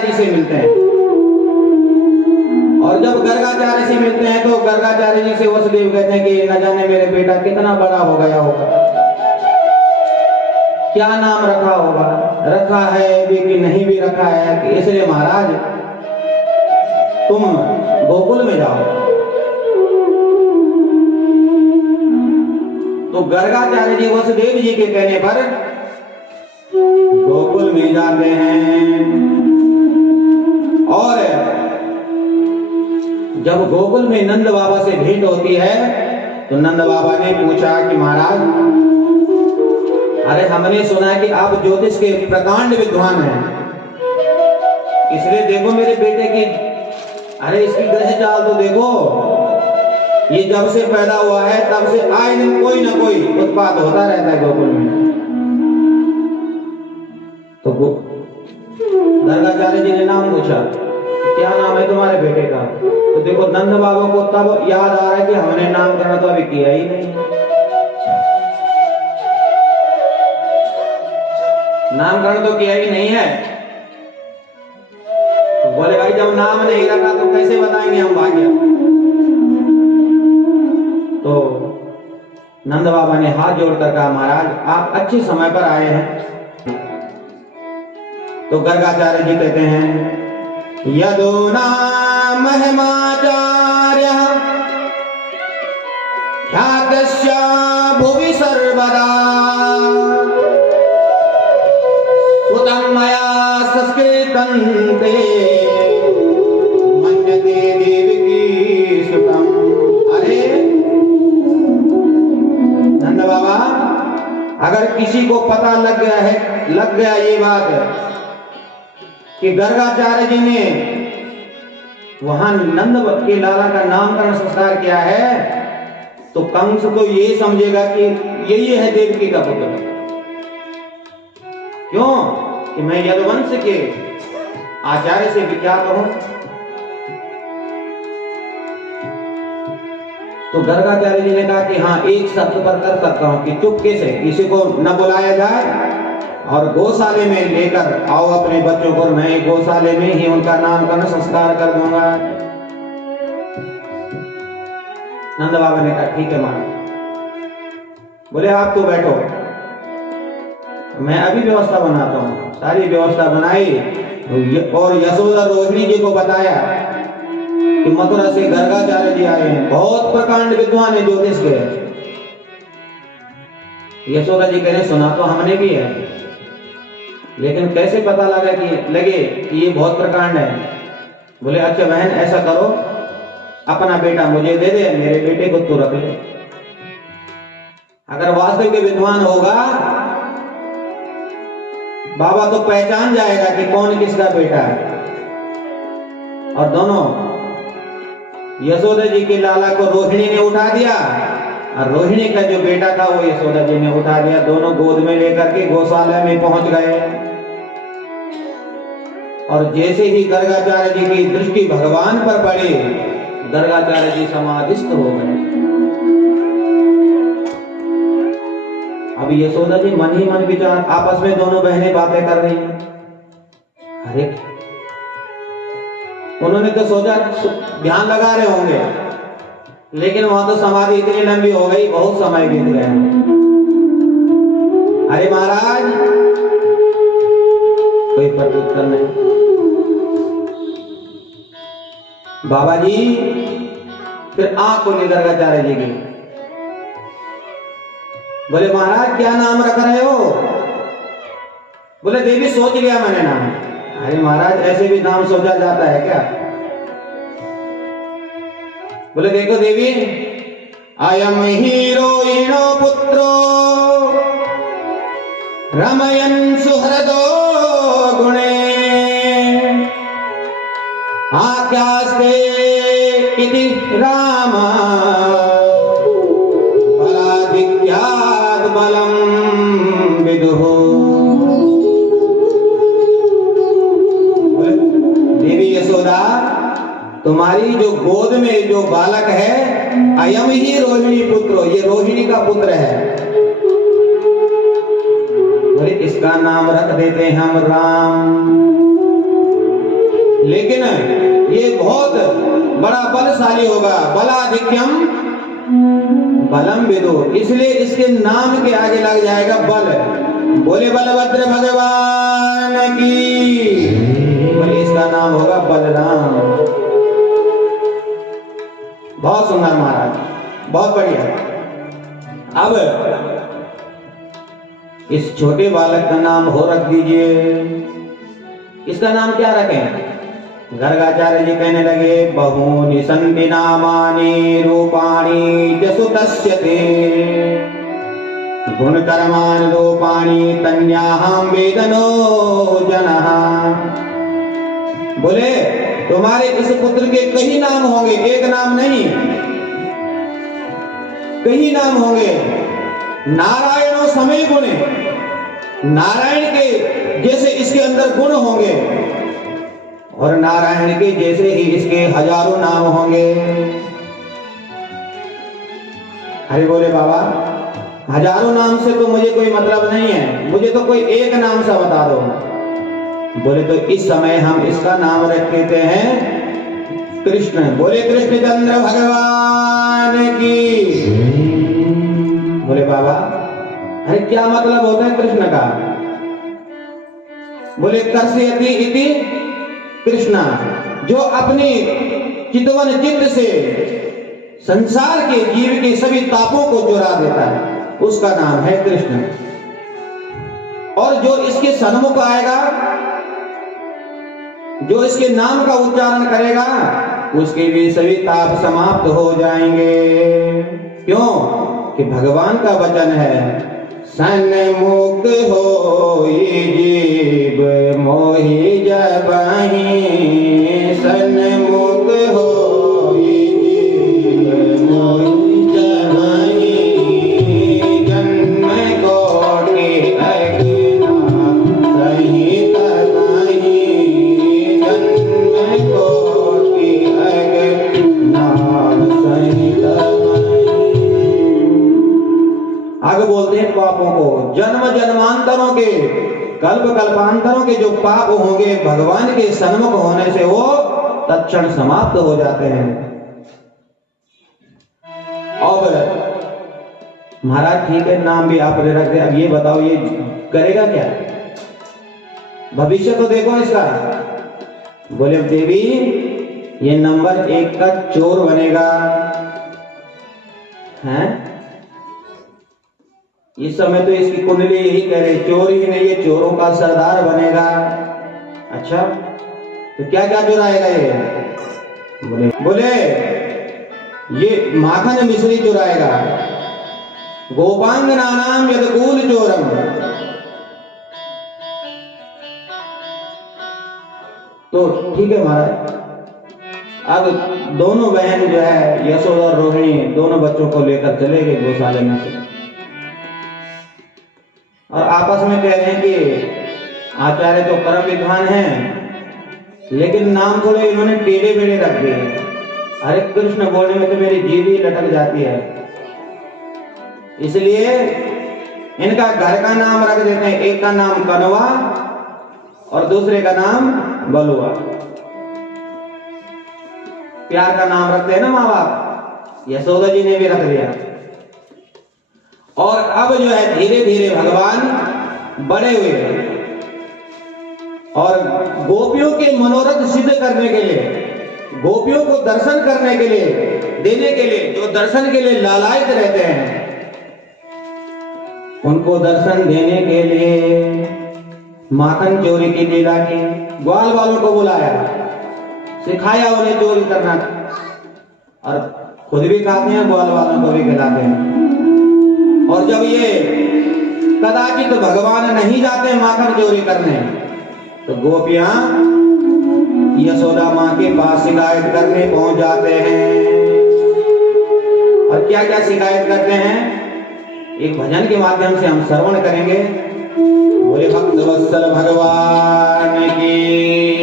गर्गाचार्य जी से मिलते हैं। और जब गर्गाचार्य से मिलते हैं तो गर्गाचार्य जी से वसुदेव कहते हैं कि न जाने मेरे बेटा कितना बड़ा हो गया होगा, क्या नाम रखा होगा, रखा है भी कि नहीं भी रखा है, कि इसलिए महाराज तुम गोकुल में जाओ। तो गर्गाचार्य जी वसुदेव जी के कहने पर गोकुल में जाते हैं। और जब गोकुल में नंद बाबा से भेंट होती है तो नंद बाबा ने पूछा कि महाराज, अरे हमने सुना है कि आप ज्योतिष के प्रकांड विद्वान हैं, इसलिए देखो मेरे बेटे की, अरे इसकी ग्रह चाल तो देखो, ये जब से पैदा हुआ है तब से आए दिन कोई ना कोई उत्पात होता रहता है गोकुल में। तो गर्गाचार्य जी ने नाम पूछा, क्या नाम है तुम्हारे बेटे का? तो देखो नंद बाबा को तब याद आ रहा है कि हमने नामकरण तो अभी किया ही नहीं, नामकरण तो किया ही नहीं है। तो बोले भाई जब नाम नहीं रखा तो कैसे बताएंगे हम भाग्य? तो नंद बाबा ने हाथ जोड़कर कहा, महाराज आप अच्छे समय पर आए हैं। तो गर्गाचार्य जी कहते हैं, यदो नाम महिमाचार्य ख्यातस्य भुवि सर्वदा सुतं मया संस्कृतं मन्यते देवकी सुतं। अरे नंद बाबा, अगर किसी को पता लग गया ये बात कि गर्गाचार्य जी ने वहां नंद के लाला का नामकरण संस्कार किया है, तो कंस तो ये समझेगा कि यही है देवकी का पुत्र। क्यों? कि मैं यदुवंश के आचार्य से विख्यात हूं। तो गर्गाचार्य जी ने कहा कि हाँ, एक शर्त पर कर सकता हूं कि चुपके से किसी को न बुलाया जाए और गौशाले में लेकर आओ अपने बच्चों को, मैं एक गौशाले में ही उनका नामकरण संस्कार कर दूंगा। नंद बाबा ने कहा ठीक है मान। बोले आप तो बैठो, मैं अभी व्यवस्था बनाता हूँ। सारी व्यवस्था बनाई और यशोदा रोहिणी जी को बताया कि मथुरा से गर्गाचार्य जी आए हैं, बहुत प्रकांड विद्वान है ज्योतिष के। यशोदा जी कह रहे सुना तो हमने भी है, लेकिन कैसे पता लगे कि ये बहुत प्रकांड है? बोले अच्छा बहन ऐसा करो, अपना बेटा मुझे दे दे, मेरे बेटे को तू रख ले। अगर वास्तविक विद्वान होगा बाबा तो पहचान जाएगा कि कौन किसका बेटा है। और दोनों यशोदा जी के लाला को रोहिणी ने उठा दिया और रोहिणी का जो बेटा था वो यशोदा जी ने उठा दिया। दोनों गोद में लेकर के गौशाला में पहुंच गए। और जैसे ही गर्गाचार्य जी की दृष्टि भगवान पर पड़ी, गर्गाचार्य जी समाधिस्थ हो गए। अब यशोदा जी मन ही मन विचार, आपस में दोनों बहनें बातें कर रही हैं। अरे उन्होंने तो सोचा ध्यान लगा रहे होंगे, लेकिन वहां तो समाधि इतनी लंबी हो गई, बहुत समय बीत गया। अरे महाराज कोई प्रत्युत्तर नहीं। बाबा जी फिर आंख खोले गर्गाचार्य जी की। बोले महाराज क्या नाम रख रहे हो? बोले देवी सोच लिया मैंने नाम। अरे महाराज ऐसे भी नाम सोचा जाता है क्या? बोले देखो देवी, अयम हीरोइणो पुत्रो रमयन् सुहृदो गुणे आख्यास्ते इति राम बलाधिक्यात् बलं विदुः। देवी यशोदा, तुम्हारी जो गोद में जो बालक है अयम ही रोहिणी पुत्र, ये रोहिणी का पुत्र है। बोले इसका नाम रख देते हम राम। लेकिन ये बहुत बड़ा बलशाली होगा। बलाधिक्यम बलम विदु, इसलिए इसके नाम के आगे लग जाएगा बल। बोले बलभद्र भगवान की, बोले इसका नाम होगा बलराम। बहुत सुंदर महाराज, बहुत बढ़िया। अब इस छोटे बालक का नाम हो रख दीजिए। इसका नाम क्या रखें? गर्गाचार्य जी कहने लगे, बहूनि सन्ति नामानि रूपाणि जसुतस्य ते, गुणकर्माणि रूपाणि तन्याहं वेदनो जनः। बोले तुम्हारे इस पुत्र के कई नाम होंगे, एक नाम नहीं, कई नाम होंगे। नारायणों समय गुणे, नारायण के जैसे इसके अंदर गुण होंगे और नारायण के जैसे ही इसके हजारों नाम होंगे। अरे बोले बाबा हजारों नाम से तो मुझे कोई मतलब नहीं है, मुझे तो कोई एक नाम सा बता दो। बोले तो इस समय हम इसका नाम रख देते हैं कृष्ण। बोले कृष्णचंद्र भगवान की। बोले बाबा अरे क्या मतलब होता है कृष्ण का? बोले कर्षयति इति कृष्णा, जो अपने चितवन चित्त से संसार के जीव के सभी तापों को चुरा देता है, उसका नाम है कृष्ण। और जो इसके सन्मुख आएगा, जो इसके नाम का उच्चारण करेगा, उसके भी सभी ताप समाप्त हो जाएंगे। क्यों? कि भगवान का वचन है, सन्मुख होई जीव मोहि जबहि, सन्मुख होई जीव मोहि जबहि, जन्म कोटि अज्ञान सहित बहि, जन्म कोटि अज्ञान सहित बहि। आगे बोलते हैं पापों को, जन्म जन्मांतरों के, कल्प कल्पांतरों के जो पाप होंगे भगवान के सन्मुख होने से वो तत्क्षण समाप्त हो जाते हैं। अब महाराज ठीक है नाम भी आपने रख दिया, अब ये बताओ ये करेगा क्या? भविष्य तो देखो इसका। बोले देवी ये नंबर 1 का चोर बनेगा। हैं? इस समय तो इसकी कुंडली यही कह रही, चोर ही नहीं ये चोरों का सरदार बनेगा। अच्छा तो क्या क्या चुराएगा ये? बोले ये माखन मिश्री चुराएगा। गोपांगनानाम यदकूल चोरम, तो ठीक है महाराज। अब दोनों बहन जो है यशोदा और रोहिणी, दोनों बच्चों को लेकर चले गए गौशाले में से, और आपस में कह रहे हैं कि आचार्य तो परम विद्वान हैं, लेकिन नाम थोड़े इन्होंने टेढ़े बेढ़े रख दिए। अरे कृष्ण बोलने में तो मेरी जीभ ही लटक जाती है, इसलिए इनका घर का नाम रख देते हैं। एक का नाम कनवा और दूसरे का नाम बलुआ। प्यार का नाम रखते हैं ना माँ बाप, यशोदा जी ने भी रख दिया। और अब जो है धीरे धीरे भगवान बड़े हुए और गोपियों के मनोरथ सिद्ध करने के लिए, गोपियों को दर्शन करने के लिए, देने के लिए, जो दर्शन के लिए लालायित रहते हैं, उनको दर्शन देने के लिए माखन चोरी की लीला की। ग्वाल वालों को बुलाया, सिखाया उन्हें चोरी करना, और खुद भी खाते हैं, ग्वाल वालों को भी खिलाते हैं। और जब ये कदाचित भगवान नहीं जाते माखन चोरी करने, तो गोपियां यशोदा माँ के पास शिकायत करने पहुंच जाते हैं। और क्या क्या शिकायत करते हैं, एक भजन के माध्यम से हम श्रवण करेंगे। बोले भक्त वत्सल भगवान की।